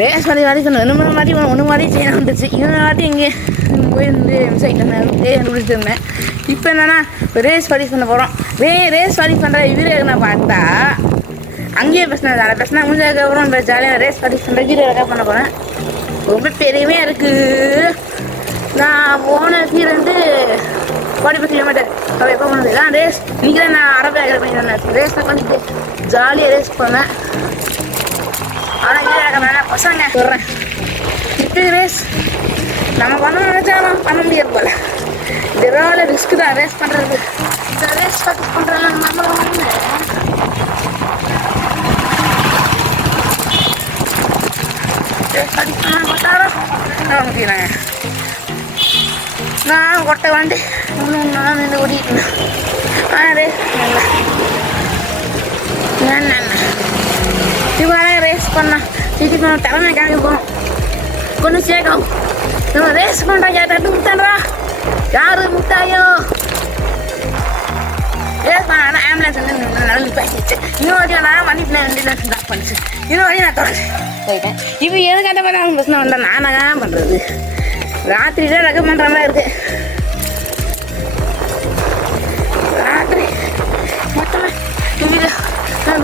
Race மாதிரி வாடி சொன்னேன். ஒன்று மாதிரி செய்ய வந்துச்சு. இன்னொரு வாட்டி இங்கே போயிருந்து வெப்சைட்டில் கண்டுபிடிச்சிட்டு இருந்தேன். இப்போ என்னென்னா ரேஸ் பாலிஸ் பண்ண போகிறோம். ரேஸ் பாலிஸ் பண்ணுற வீடியோ நான் பார்த்தா அங்கேயே பிரச்சனை முடிஞ்சதுக்கப்புறம் இப்போ ஜாலியாக ரேஸ் பாலிஸ் பண்ணுற வீடியோ ரெக்கார்ட் பண்ண போகிறேன். ரொம்ப பெருமையாக இருக்குது. நான் போன ஃபீல் வந்து 45 கிலோமீட்டர் அப்போ எப்போ போனது தான் ரேஸ். இன்றைக்கி தான் நான் அரபியாக பண்ணிட்டு வந்தேன். ரேஸில் பண்ணிட்டு ஜாலியாக ரேஸ் பண்ணேன். ஆனால் வீடியோ ரெக்கார்ட் பண்ண பசங்க சொல்கிறேன். இப்போ ரேஸ் நம்ம பண்ணணும்னு நினச்சாலும் பண்ண முடியாது போல். இந்த ரோல ரிஸ்க்கு தான் ரேஸ் பண்ணுறது. இந்த ரேஸ் ப்ராக்டிஸ் பண்ணுறதுலாம் நம்மளும் வந்து ரேஸ் ப்ராக்டிஸ் பண்ண மாட்டாலும் முடியலாங்க. நான் கொட்டை வாண்டி நான் நின்று ஓடிட்டு ரேஸ் என்ன இவன் ரேஸ் பண்ணால் சிட்டி பண்ண தலைமை காமி போகணும். கொஞ்சம் சேர்க்கணும். இவன் ரேஸ் பண்ணுறான். யார்ட்டு முட்டான்றா யாரு முட்டாயோ ரேஸ் பண்ணா ஆம்புலன்ஸ் வந்து நடந்து பேசிச்சு. இன்னொரு வாட்டி நான் வண்டியில் ஸ்டாப் பண்ணிச்சு. இன்னொரு வாட்டி நான் தொடர்ந்து போயிட்டேன். இப்போ எதுக்கு அந்த மாதிரி அவங்க பிரச்சனை வந்தால் நானாக பண்ணுறது. ராத்திரி தான் ரெக்க பண்ணுற மாதிரி இருக்கு. ராத்திரி மொத்தமாக டிவியில்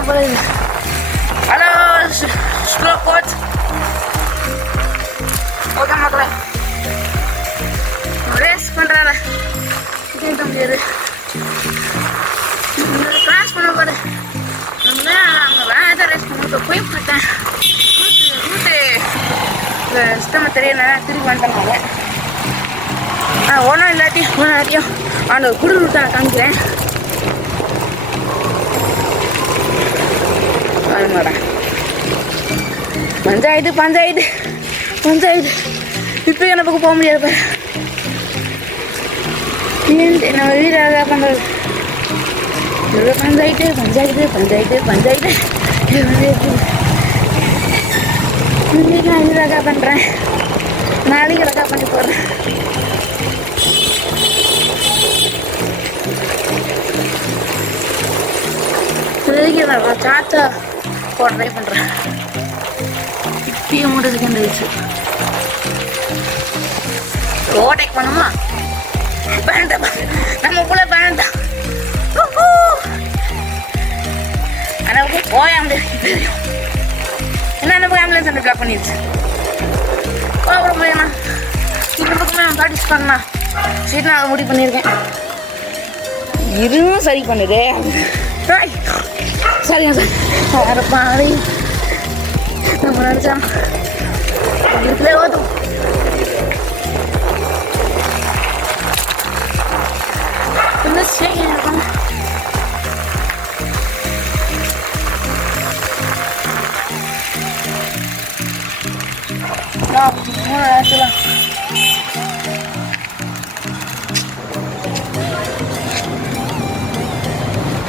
போகிறது. Hello slow coach. ஓகே மக்களே ரேஸ் பண்ணுறாங்க கேட்க முடியாது. கிராஸ் பண்ண போது நம்ம அவங்க வேலை ரேஸ் பண்ண போயிட்டுருக்கேன். ரூட்டு சிஸ்டமாக தெரியல. திருப்பி வந்துட்டாங்க. ஒன்றும் இல்லாட்டியும் அந்த குடு ரூட்டை நான் காமிக்கிறேன். ஆமாடா பஞ்சாயத்து இப்போ என்ன பக்கம் போக முடியாது பாரு. நம்ம வீடாக பண்ணுறது பஞ்சாயத்து இன்னைக்கு நான் வீடாக பண்ணுறேன். நாளைக்கு ரெக்கா பண்ணி போடுறேன். நான் சாச்சா போட ட்ரை பண்ணுறேன். இப்பயும் 3 செகண்ட் ஆயிடுச்சு. ஓவர்டேக் பண்ணுமா வேண்டாம். நம்ம கூட வேண்டாம். ஆனால் போய முடியாது. என்ன ஆம்புலன்ஸ் அந்த பிளாக் பண்ணிடுச்சு. அப்புறம் போயண்ணா இந்த பக்கமே ப்ராக்டிஸ் பண்ணா சரி நான் முடிவு பண்ணியிருக்கேன். இதுவும் சரி பண்ணுது. சரிங்க சார் வேறு பாதி நம்ம நினச்சா இதுக்குள்ளே ஓதும்.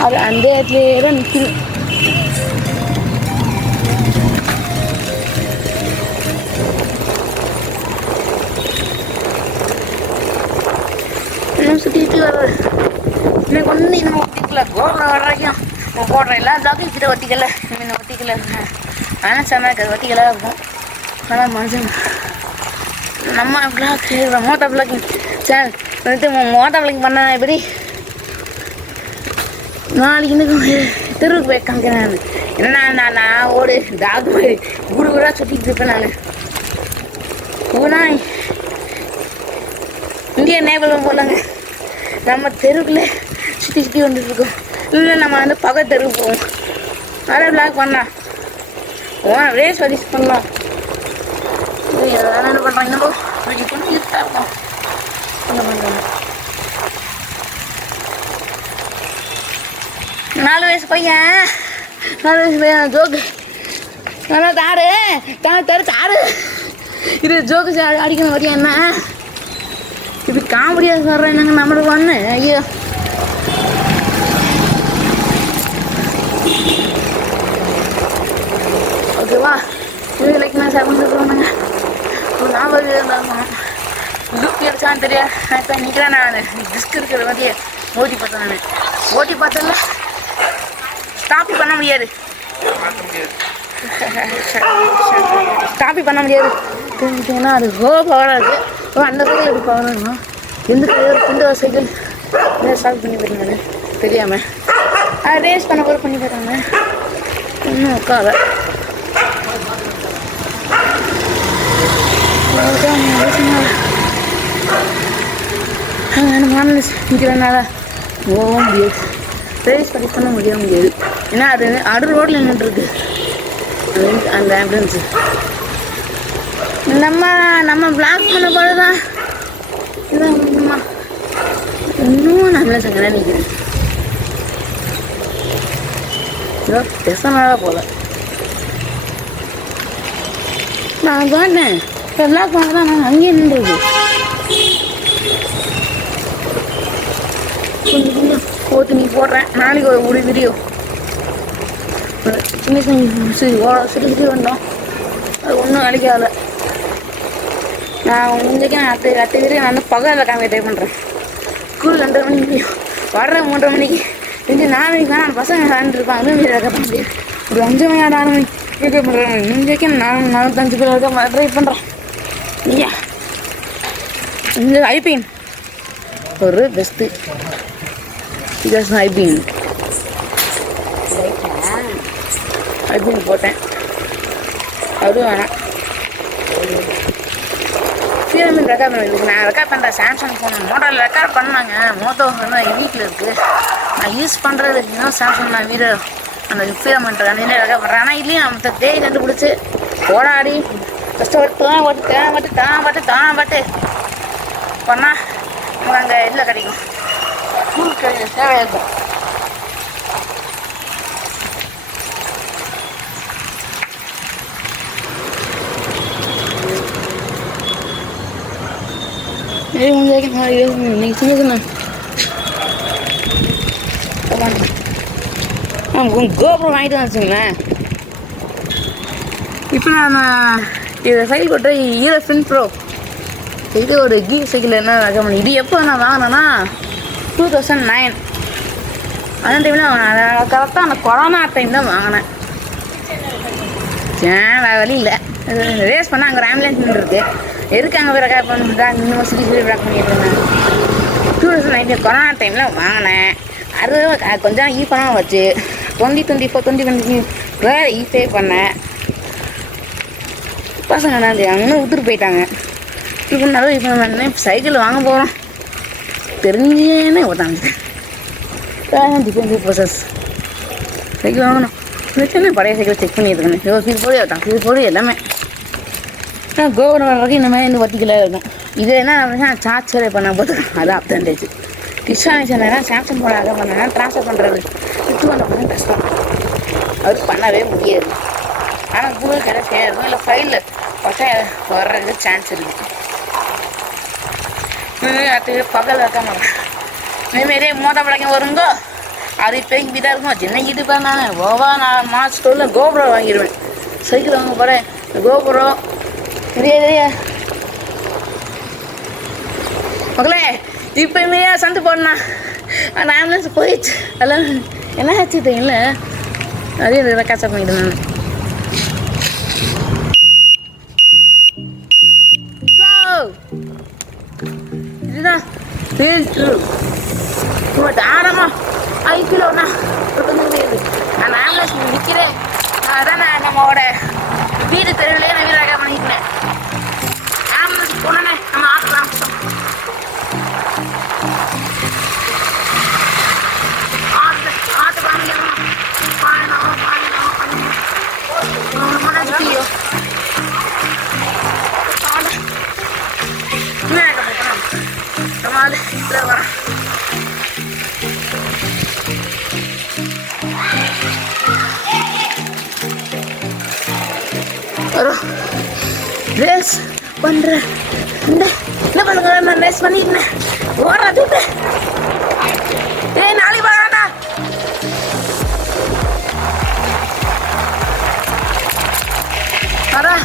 அது அந்த இடத்துலேயே தான் நிற்குது. இன்னும் சுற்றிட்டு வர்றது இன்னைக்கு ஒன்று இன்னும் ஒட்டிக்கல. போடுற வர்றதையும் போடுற எல்லா பிளாக்கும் கிட்ட ஒட்டிக்கல. இன்னும் ஒட்டிக்கல. ஆனால் செம்மையாக இருக்காது. ஒட்டிக்கலாக இருக்கும். ஆனால் மனுஷன் நம்ம பிளாக் மோட்டா பிளாக்கிங் சார் வந்துட்டு மோட்டா பிளாக்கிங் பண்ண எப்படி நாளைக்கு இன்னும் தெருவுக்கு போய் காமிக்கிறேன். என்னன்னா நான் ஓடு டாக் மாதிரி குடுகுடாக சுற்றிட்டு இருப்பேன். நான் இந்தியா நேபலம் போலாங்க. நம்ம தெருவுக்குள்ளே சுற்றி வந்துட்டுருக்கோம். இல்லை நம்ம வந்து பக்கத்து தெருவுக்கு போவோம். அதை பிளாக் பண்ணலாம். ரேஸ் பரிஸ் பண்ணலாம். என்ன பண்ணுறோம் இன்னும் கொஞ்சம் யூத்தாக இருக்கும். என்ன பண்ணுறோம் 4 வயசு பையன் ஜோக்கு நல்லா தாரு இது ஜோக்கு அடிக்கணும் வரையா என்ன இப்படி காமெடியாக சொல்கிறேன். என்னங்க நம்மளுக்கு ஒன்று ஐயோ ஓகேவா. இது லைக் நான் சமைச்சுருக்கோங்க. ஒரு 40 இருந்தாலும் லுக் எடுத்தான்னு தெரியாது. நான் இப்போ நிற்கிறேன். நான் டிஸ்க் இருக்கிற மாதிரியே ஓட்டி பார்த்தேன். நான் ஓட்டி பார்த்தல ஸ்டாப் பண்ண முடியாது. ஸ்டாப் காப்பி பண்ண முடியாது தெரிஞ்சுன்னா அது பவராக இருக்குது. அந்த சைக்கிள் எப்படி பவராக இருக்கும்? எந்த இந்த சைக்கிள் சால்வ் பண்ணி போயிருந்தாரு தெரியாமல் ரேஸ் பண்ண போகிற பண்ணி போயிட்டாங்க. இன்னும் உட்காத மாநில நிற்கிறதுனால போக முடியாது, ரேஸ் பண்ணி பண்ண முடியாது. ஏன்னா அது அடு ரோட்டில் நின்றுருக்கு அந்த ஆம்புலன்ஸு. நம்ம பிளாக் பண்ண போது தான் இன்னும் நம்மள சங்கடா நிற்கிறேன். இதோ பெசனாக போல நான் காட்டினேன் பிளாக் பண்ண தான் நான் அங்கேயே நின்றுது. கொஞ்சம் போத்து நீ போடுறேன் நாளைக்கு ஒரு வீடியோ சின்ன சிறு வந்தோம். அது ஒன்றும் அழிக்காத. நான் முடிஞ்சக்கே நான் அடுத்த வீடியோ நான் வந்து பகலில் காமிக்க ட்ரை பண்ணுறேன். ஸ்கூல் 2:30 மணிக்கு வர்ற 3:30 மணிக்கு செஞ்சு 4 மணிக்கு தான் பசங்க விளாண்டுருப்பாங்க. அதுவும் வீடியோ ரெக்கார்ட் பண்ண முடியாது. ஒரு 5 மணி 6 மணி வீடியோ பண்ணுறேன். முடிஞ்சக்கே நான் 45 பேர் இருக்க ட்ரை பண்ணுறேன். ஐயா இந்த ஐபிஎன் ஒரு பெஸ்ட்டு ஐபிஎன் போட்டேன். அதுவும் வேணாம். ஃபியூரமின் ரெக்கார்ட் பண்ணிருக்கு. நான் ரெக்கார்ட் பண்ணுறேன். சாம்சங் ஃபோன் மோட்டோவில் ரெக்கார்ட் பண்ணாங்க. மோட்டோ வந்து என் வீட்டில் இருக்குது. நான் யூஸ் பண்ணுறது இன்னும் சாம்சங் நான் வீடு அந்த ஃபியூரமின் அன்னையிலே ரெக்கார்ட் பண்ணுறேன். ஆனால் இல்லையும் நம்ம தேடி கண்டுபிடிச்சி ஓடாடி கஷ்டப்பட்டு தானப்பட்டு பண்ணால் நமக்கு அங்கே இதில் கிடைக்கும். ஸ்கூல் கிடைக்கும் சேவையாக இருக்கும். இன்னைக்கு சின்ன கோபுரம் வாங்கிட்டு தான் வச்சுங்களேன். இப்போ நான் இதை சைக்கிள் போட்டு ஹீரோ ஃபின் ப்ரோ இது ஒரு கீர் சைக்கிள் என்ன ரெக்கமெண்ட். இது எப்போ நான் வாங்கினேன்னா 2009 அந்த டைமில் வாங்கினேன். கரெக்டாக அந்த கொரோனா டைம் தான் வாங்கினேன். வேறு வழி இல்லை. ரேஸ் பண்ணால் அங்கே ஒரு ஆம்புலன்ஸ் இருக்குது. எதுக்கு அங்கே போய் ரெக்கார்ட் பண்ணிட்டாங்க இன்னும் சிரிச்சு ரெக்கார்ட் பண்ணிட்டு இருந்தேன். 2019 கொரோனா டைமில் வாங்கினேன். அது கொஞ்சம் ஈப்பெல்லாம் வச்சு 2024 வேறு ஈப்பே பண்ணேன். பசங்க நான் அங்கே விட்டுட்டு போயிட்டாங்க. இப்போ நல்லா இப்போ நான் சைக்கிள் வாங்க போகிறோம் தெரிஞ்சேன்னு ஓட்டாங்க. டிஃபென்சிவ் ப்ரோசஸ் சைக்கிள் வாங்கணும். என்ன பழைய சைக்கிள் செக் பண்ணியிருக்கேன். இது போய் எல்லாமே கோவரம் வரைக்கும் இந்த மாதிரி இந்த வட்டிக்கெல்லாம் இருக்கும். இது என்ன சார்ஜரே பண்ண போது அதான் அப்டேஜ். டிஸ்ட்ரான்ஷன் சாம்சங் போன அதை பண்ணேன்னா ட்ரான்ஸ்ஃபர் பண்ணுறது 200% கஷ்டம். அது பண்ணவே முடியாது. ஆனால் கூகுள் கிடைச்சே இருக்கும். இல்லை ஃபைலில் பார்த்தா வர்றதுக்கு சான்ஸ் இருக்குது. அடுத்து பகல் வைக்க மாட்டேன். இதேமாரி மோட்டர் பழக்கம் வருங்கோ அது இப்போ இங்கே தான் இருக்கும். சின்ன இது பண்ணாங்க நான் மார்ச் 12 கோபுரம் வாங்கிடுவேன். சைக்கிள் வாங்க போகிறேன். கோபுரம் மகளே இப்போயுமே சந்து போடணா அந்த ஆம்புலன்ஸ் போயிடுச்சு. அதெல்லாம் என்ன ஆச்சு இல்லை நிறைய ரெக்கார்ட் பண்ணிவிடுவேன் நான். இதுதான் தாரமா 5 கிலோண்ணா அந்த ஆம்புலன்ஸ் நிற்கிறேன். அதான் நான் நம்மளோட வீடு தெருவிலே நான் வீடு ரெக்கார்ட் பண்ணிக்கிறேன். ஆம்புலன்ஸ் போனோன்னே நம்ம ஆட்டலாம். ரேஸ் பண்ணுறேன். என்ன பண்ணுங்க நான் ரேஸ் பண்ணிட்டேன். ஓடுறா தூட்டு. நாளைக்கு பார்க்கலாம்டா. வரா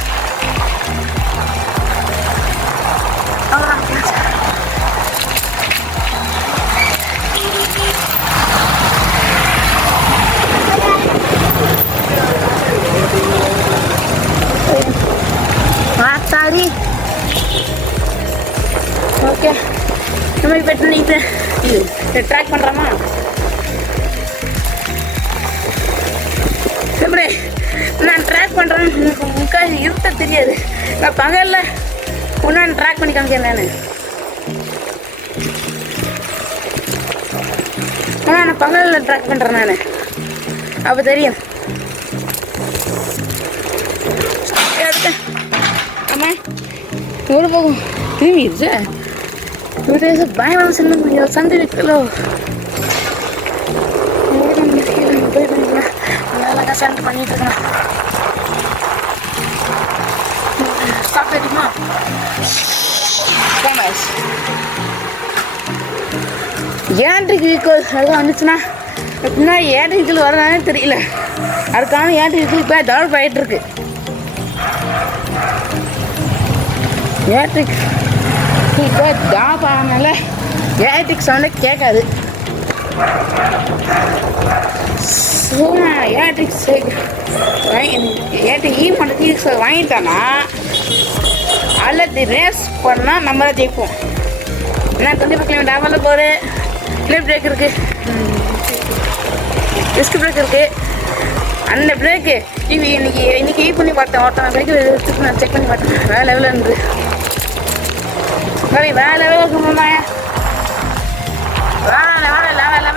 ஆத்தாடி. ஓகே, நம்ம இப்போ பண்ணிட்டு இது ட்ராக் பண்ணுறோமா? எப்படி நான் ட்ராக் பண்ணுறேன்னு எனக்கு முக்கால் இருட்ட தெரியாது. நான் பகலில் ஒன்று ட்ராக் பண்ணி காமிக்கிறேன் நான் பகலில் ட்ராக் பண்ணுறேன் நான். அப்போ தெரியும். ஆமாம் ஒரு போகும் திரும்பிடுச்சு. பயணம் செல்ல முடியும். சந்தை வைக்கலோ அழகாக சென்ட் பண்ணிட்டு இருக்கேன். ஸ்டாப் தெரியுமா? ஏன்ட்ரிக் வீக்கல் எல்லாம் வந்துச்சுன்னா பின்னாடி ஏன்ட்ரிக் வீக்கல் வரதானே தெரியல. அதுக்கான ஏன்ட்ரிக் வீக்கல் இப்போ டெவலப் ஆகிட்டு இருக்கு. ஏன்ட்ரிக் இப்போ டெவலப் ஆனதுனால ஏன்ட்ரிக் சவுண்டே கேட்காது. ஏன்ட்ரிக் ஏன்ட்ரிக் மட்டும் வாங்கிட்டானா அல்லது ரேஸ் பண்ணால் நம்ம தான் ஜெயிப்போம். ஏன்னா 25 கிலோமீட்டர் டவரில் போகிற கிளிப் பிரேக் இருக்குது, டிஸ்க் பிரேக் இருக்குது. அந்த பிரேக்கு இன்னைக்கு ஈ பண்ணி பார்த்தேன். ஒருத்தன் பிரேக்கு எடுத்துட்டு நான் செக் பண்ணி பார்த்தேன். வேறு லெவலில் இருந்தது. வேறு லெவலில் சொன்னாங்க. லெவல்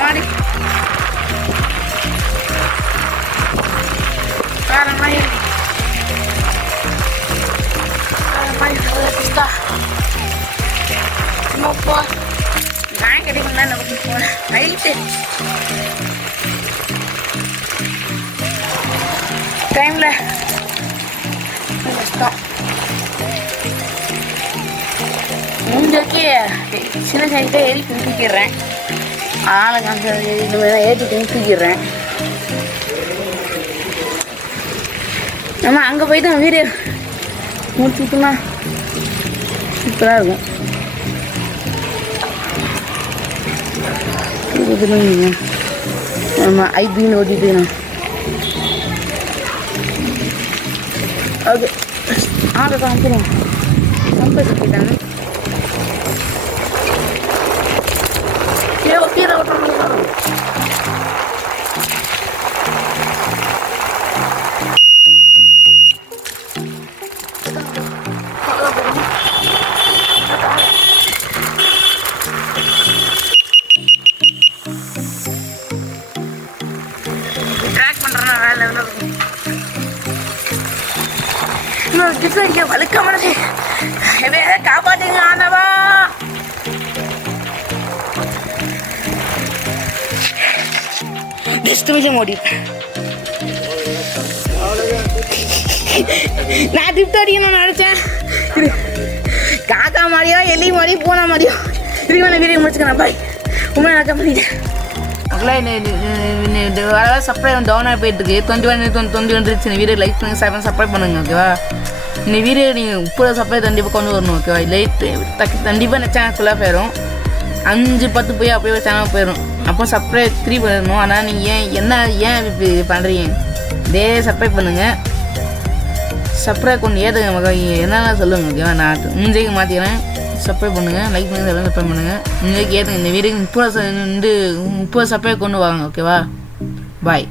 மாடி வேறு மாதிரி நான் கிடைக்கும் தான் நமக்கு போனேன் நைட்டு டைமில் கஷ்டம். முடிஞ்சோக்கே சின்ன சைட்டை ஏறி தூக்கிடுறேன். ஆளை காமிச்சு இந்த மாதிரி தான் ஏற்றி தூக்கிடுறேன். நம்ம அங்கே போய் தான் வீடியோ முடிச்சுட்டுமா சூப்பராக இருக்கும். ஆமாம் ஐபின்னு ஓட்டிட்டு ஓகே ஆட்டோ காமிச்சிடும். கம்பஸ் போயிட்டாங்க. கீரை ஓட்டுறோம். ட்ராக் பண்ணுறேன்னா வேலை லெவலில் இருக்கும். இன்னொரு டிஃபன் இங்கே வழுக்க மனசு எதையாவது காப்பாற்றுங்க ஆண்டவா. டிஸ்ட்ரிபியூஷன் ஓடிப்பேன். நான் டிப்ட் அடிக்கணும்னு நினச்சேன். காக்கா மாதிரியோ எலி மாதிரியோ பூனை மாதிரியோ இதுக்கு நான் வீடியோ முடிச்சுக்கிறேன். பாய் உண்மை நான் பண்ணிட்டேன். அதாவது சப்ஸ்கிரைப் டவுன் ஆகி போயிட்டுருக்கு. 21 வந்துருச்சு. இந்த வீடியோ லைக் பண்ணுங்கள், சப்ஸ்கிரைப் பண்ணுங்கள். ஓகேவா? இந்த வீடியோ நீங்கள் 30 சப்ஸ்கிரைப் கண்டிப்பாக கொண்டு வரணும். ஓகேவா? லைட் கண்டிப்பாக இந்த சேனல் ஃபுல்லாக போயிடும். 5-10 போய் அப்படியே சேனல் போயிடும். அப்போ சப்ஸ்கிரைப் 3 பண்ணணும். ஆனால் நீங்கள் ஏன் இப்படி பண்ணுறீங்க? இதே சப்ஸ்கிரைப் பண்ணுங்கள். சப்ஸ்கிரைப் கொண்டு ஏதுங்க மக்கள் என்னென்ன சொல்லுங்கள். ஓகேவா? நான் முந்தைக்கு மாற்றிக்கிறேன். சப்ஸ்கிரைப் பண்ணுங்கள், லைக் பண்ணுங்கள், எல்லாம் சப்ஸ்கிரைப் பண்ணுங்கள். முந்தைக்கு ஏதுங்க இந்த வீடியோக்கு 30 சப்ஸ்கிரைப் கொண்டு வாங்க. ஓகேவா? பாய்.